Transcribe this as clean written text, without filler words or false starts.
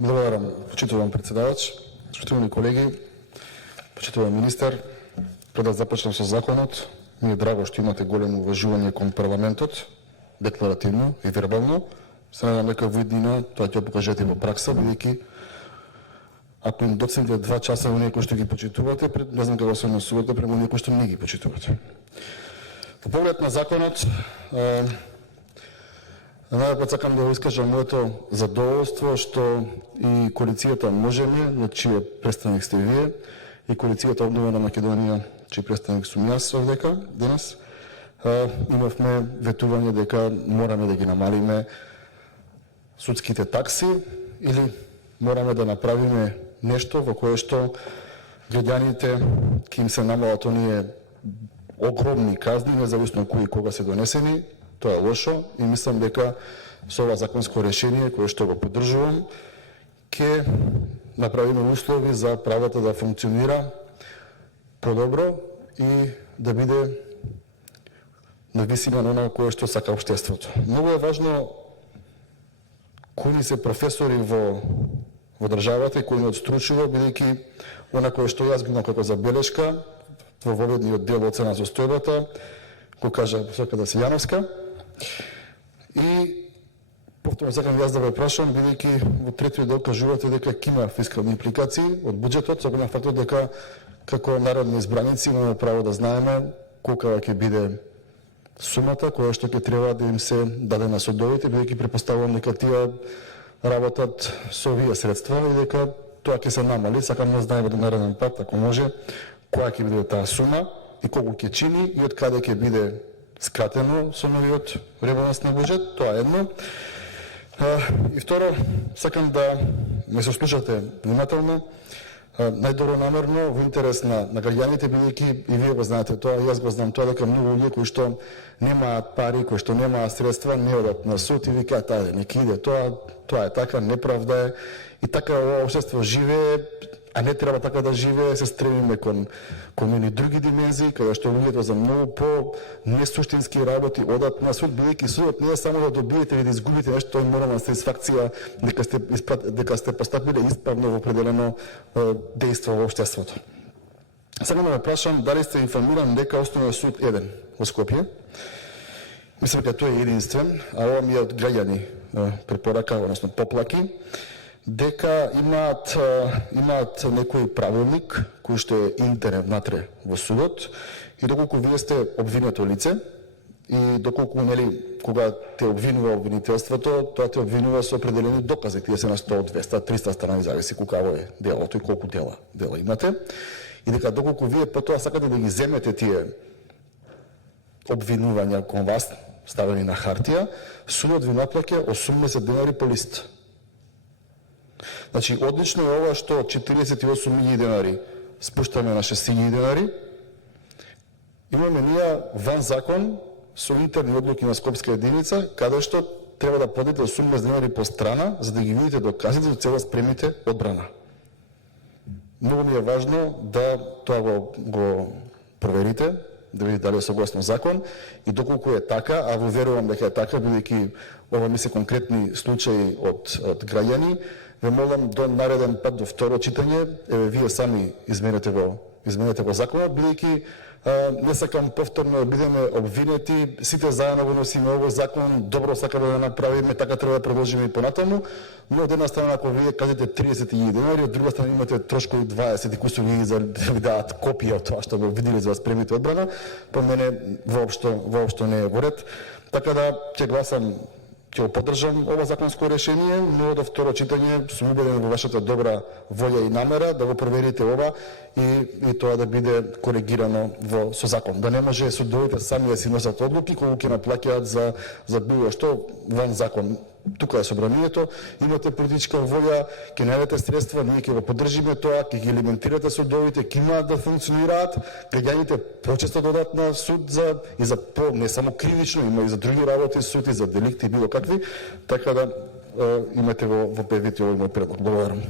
Благодарам, почитувам председавач, почитувани колеги, почитуван министар. Пред да започнем со законот, ми е драго што имате големо уважување кон парламентот, декларативно и вербално. Се надам дека во иднина тоа ќе покажете во пракса, бидејќи ако им доцнете 2 часа во некои што ги почитувате, не знам како се однесувате према некои што не ги почитувате. По поглед на законот, најпред сакам да го искажам моето задоволство што и коалицијата Можеме, на чиј представник сте вие, и коалицијата Обновена Македонија, чиј представник сум јас овдека денес, имавме ветување дека мораме да ги намалиме судските такси или мораме да направиме нешто во кое што граѓаните ќе им се намалат оние огромни казни, независно кои кога се донесени. Тоа е лошо и мислам дека со ова законско решение кое што го поддржувам ќе направиме услови за правата да функционира подобро и да биде на висина на она кое што сака општеството. Многу е важно кои се професори во државата и кои не отстручува, бидејќи она кое што јас го како забелешка во воведниот дел оцена состојбата, го кажа професорката Сијановска. И повторно сакам јас да ве прашам, бидејќи во третиот дел кажувате дека ќе има фискални импликации од буџетот, со оглед на фактот дека како народни избраници имаме право да знаеме колка ќе биде сумата која што ќе треба да им се даде на судовите, бидејќи претпоставувам дека тие работат со овие средства и дека тоа ќе се намали. Сакам да знаеме до нареден пат, ако може, која ќе биде таа сума и колку ќе чини и од каде ќе биде скратено со новиот ребаланс на буџет. Тоа е едно. И второ, сакам да ме сослушате внимателно, најдобронамерно во интерес на граѓаните, бидејќи и вие го знаете тоа, јас го знам тоа, дека многу луѓе кои што немаат пари, кои што немаат средства, не одат на суд и викаат ајде нека иде тоа е така, неправда е и така ова општество живее, а не треба така да живее, се стремиме кон едни други димензии, каде што луѓето за многу по несуштински работи одат на суд, бидејќи судот не е само да добиете или да изгубите нешто, тој морална сатисфакција дека сте постапиле исправно во определено дејство во општеството. Сакам да ме прашам дали сте информиран дека Основниот суд 1 во Скопје, мислам дека тој е единствен, а ова ми е од граѓани препорака, односно поплаки, дека имаат некој правилник кој што е интерен внатре во судот и доколку вие сте обвинето лице и доколку кога те обвинува обвинителството, тоа те обвинува со определени докази, тие се на 100, 200, 300 страни, зависи колку е делото и колку дела имате, и дека доколку вие потоа сакате да ги земете тие обвинувања кон вас ставени на хартија, судот ви наплаќа 80 денари по лист. Значи, одлично е ова што 48.000 денари спуштаме на 6.000 денари. Имаме ние ван закон со интерни одлуки на Скопска единица, каде што треба да подите 18 денари по страна, за да ги видите доказите, за цела спремите одбрана. Многу ми е важно да тоа го проверите, да видите дали е согласно закон и доколку е така, а во верувам дека е така, бидејќи ова ми се конкретни случаи од граѓани, ве молам до нареден пат до второ читање, еве вие сами изменете го законот, бидејќи не сакам повторно да бидеме обвинети, сите заедно го носиме овој закон, добро сакаме да направиме, така треба да продолжиме и понатаму, но од една страна ако вие кажете 30.000 денари, од друга страна имате трошкови 20 и кусури за да ви дадат копија од тоа што го видели за да спремите одбрана, по мене воопшто не е во ред. Така да ќе гласам, ќе го поддржам ова законско решение, но до второ читање сум убеден во вашата добра волја и намера да го проверите ова и тоа да биде коригирано со закон. Да не може судовите сами да си носат одлуки колку ќе наплаќаат за било што ван закон. Тука е собранието, имате политичка волја, ќе најдете средства, ние ќе го поддржиме тоа, ќе ги елементирате судовите, ќе имаат да функционираат, граѓаните почесто додат на суд и за не само кривично, има и за други работи, суд и за деликти било какви, така да имате во предвид овој мој предлог. Благодарам.